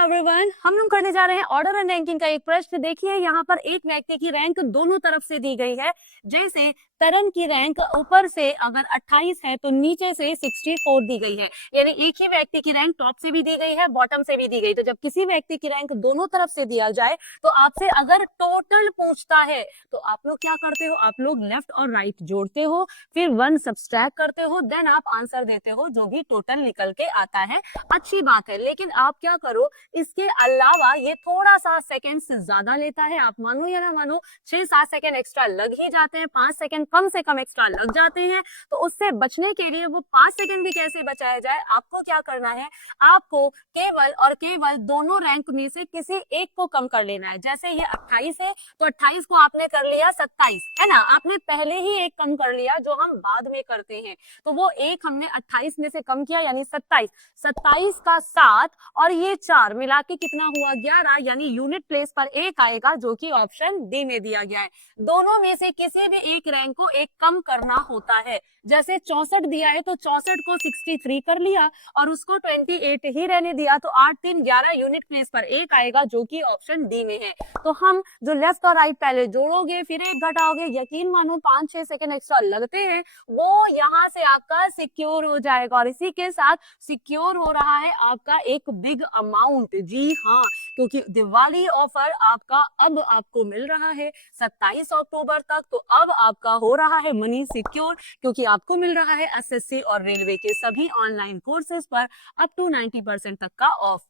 Everyone, हम लोग करने जा रहे हैं ऑर्डर एंड रैंकिंग का एक प्रश्न। देखिए यहाँ पर एक व्यक्ति की रैंक दोनों तरफ से दी गई है। जैसे तरन की रैंक ऊपर से अगर 28 है तो नीचे से 64 दी गई है, यानी एक ही व्यक्ति की रैंक टॉप से भी दी गई है, बॉटम से भी दी गई। तो जब किसी व्यक्ति की रैंक दोनों तरफ से दिया जाए तो आपसे अगर टोटल पूछता है तो आप लोग क्या करते हो, आप लोग लेफ्ट और राइट जोड़ते हो, फिर 1 सब्सट्रैक्ट करते हो, देन आप आंसर देते हो जो भी टोटल निकल के आता है। अच्छी बात है, लेकिन आप क्या करो, इसके अलावा ये थोड़ा सा सेकंड से ज्यादा लेता है। आप मानो या ना मानो 6-7 सेकंड एक्स्ट्रा लग ही जाते हैं, 5 सेकंड कम से कम एक्स्ट्रा लग जाते हैं। तो उससे बचने के लिए, वो 5 सेकंड भी कैसे बचाया जाए, आपको क्या करना है, आपको केवल और केवल दोनों रैंक में से किसी एक को कम कर लेना है। जैसे ये 28 है तो 28 को आपने कर लिया 27, है ना, आपने पहले ही एक कम कर लिया जो हम बाद में करते हैं। तो वो एक हमने 28 में से कम किया यानी 27, 27 का 7 और ये 4 मिला के कितना हुआ 11, यानी यूनिट प्लेस पर एक आएगा जो कि ऑप्शन डी में दिया गया है। दोनों में से किसी भी एक रैंक को एक कम करना होता है। जैसे 64 दिया है तो 64 को 63 कर लिया और उसको 28 ही रहने दिया, तो 8 3 11 यूनिट प्लेस पर एक आएगा जो कि ऑप्शन डी में है। तो हम जो लेफ्ट और राइट पहले जोड़ोगे फिर एक घटाओगे, यकीन मानो 5-6 सेकंड एक्स्ट्रा लगते हैं, वो यहाँ से आपका सिक्योर हो जाएगा। और इसी के साथ सिक्योर हो रहा है आपका एक बिग अमाउंट। जी हाँ, क्योंकि दिवाली ऑफर आपका अब आपको मिल रहा है 27 अक्टूबर तक, तो अब आपका हो रहा है मनी सिक्योर, क्योंकि आपको मिल रहा है एसएससी और रेलवे के सभी ऑनलाइन कोर्सेज पर अप टू 90% तक का ऑफ।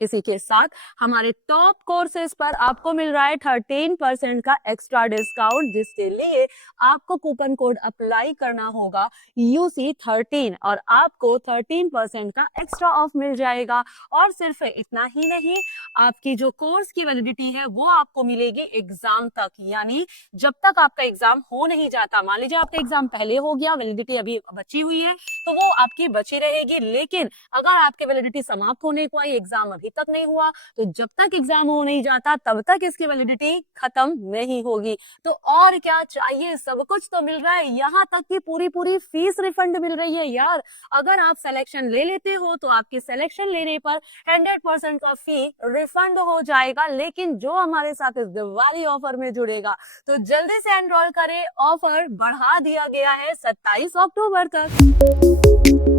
इसी के साथ हमारे टॉप कोर्सेज पर आपको मिल रहा है 13% का एक्स्ट्रा डिस्काउंट, जिसके लिए आपको कूपन कोड अप्लाई करना होगा UC13 और आपको 13% का एक्स्ट्रा ऑफ मिल जाएगा। और सिर्फ इतना ही नहीं, आपकी जो कोर्स की वैलिडिटी है वो आपको मिलेगी एग्जाम तक, यानी जब तक आपका एग्जाम हो नहीं जाता। मान लीजिए आपका एग्जाम पहले हो गया, वैलिडिटी अभी बची हुई है तो वो आपकी बची रहेगी, लेकिन अगर आपकी वैलिडिटी समाप्त होने को आई, एग्जाम अभी तक नहीं हुआ, तो जब तक एग्जाम हो नहीं जाता तब तक इसकी वैलिडिटी खत्म नहीं होगी। तो और क्या चाहिए, सब कुछ तो मिल रहा है, यहाँ तक कि पूरी पूरी फीस रिफंड मिल रही है यार। अगर आप सिलेक्शन ले लेते हो तो आपके सिलेक्शन लेने पर 100% का फी रिफंड हो जाएगा। लेकिन जो हमारे साथ इस दिवाली ऑफर में जुड़ेगा तो जल्दी से एनरोल करें, ऑफर बढ़ा दिया गया है 27 अक्टूबर तक।